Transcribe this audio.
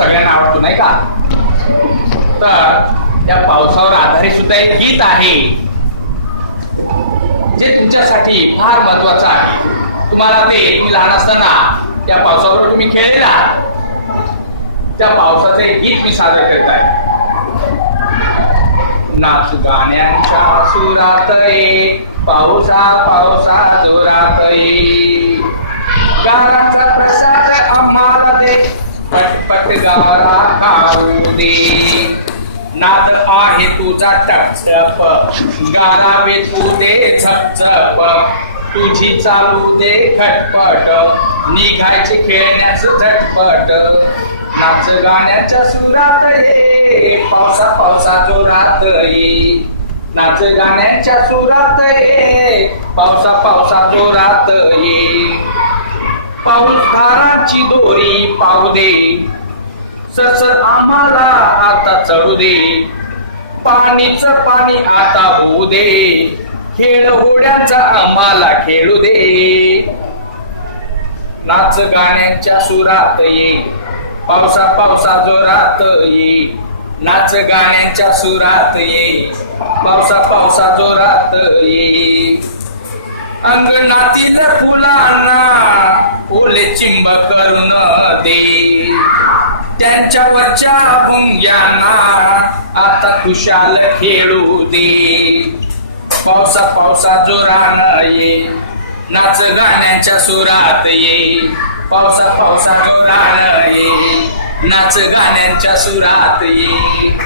सगळ्यांना आवडतो नाही का? तर त्या पावसावर आधारित सुद्धा एक गीत आहे जे तुमच्यासाठी फार महत्वाचं आहे. तुम्हाला ते तुम्ही लहान असताना त्या पावसावर तुम्ही खेळलेला त्या पावसाचं एक गीत मी साजरे करत आहे. नाच गाण्यांच्या सुरात रे पावसा पावसा जोरात ये गाण्याचा प्रसाद आम्हाला दे. पटपट गवरा गाऊ दे नाद आहे तुझा टपचप गाणावे तू दे झपझप तुझी चालू दे खटपट. निघायची खेळण्यास झटपट. नाच गाण्याच्या सुरात ये. पावसा पावसा जोरात ये नाच गाण्याच्या सुरात ये. पावसा पावसा जोरात ये पाऊस धाराची दोरी पाहू दे. सर आम्हाला आता चढू दे. पाणीच पाणी आता होऊ दे. खेळ होड्याचा आम्हाला खेळू दे. नाच गाण्याच्या सुरात ये. पावसा पावसा जोरात ये. नाच गाण्याच्या सुरात ये. पावसा पावसा जोरात ये. अंगणातील फुलांना फुले चिंब करून दे त्यांच्यावरच्या भुंग्यांना आता खुशाल खेळू दे. पावसा पावसा जोरान ये नाच गाण्याच्या सुरात ये. पावसा पावसा जोरान ये नाच गाण्यांच्या सुरात ये.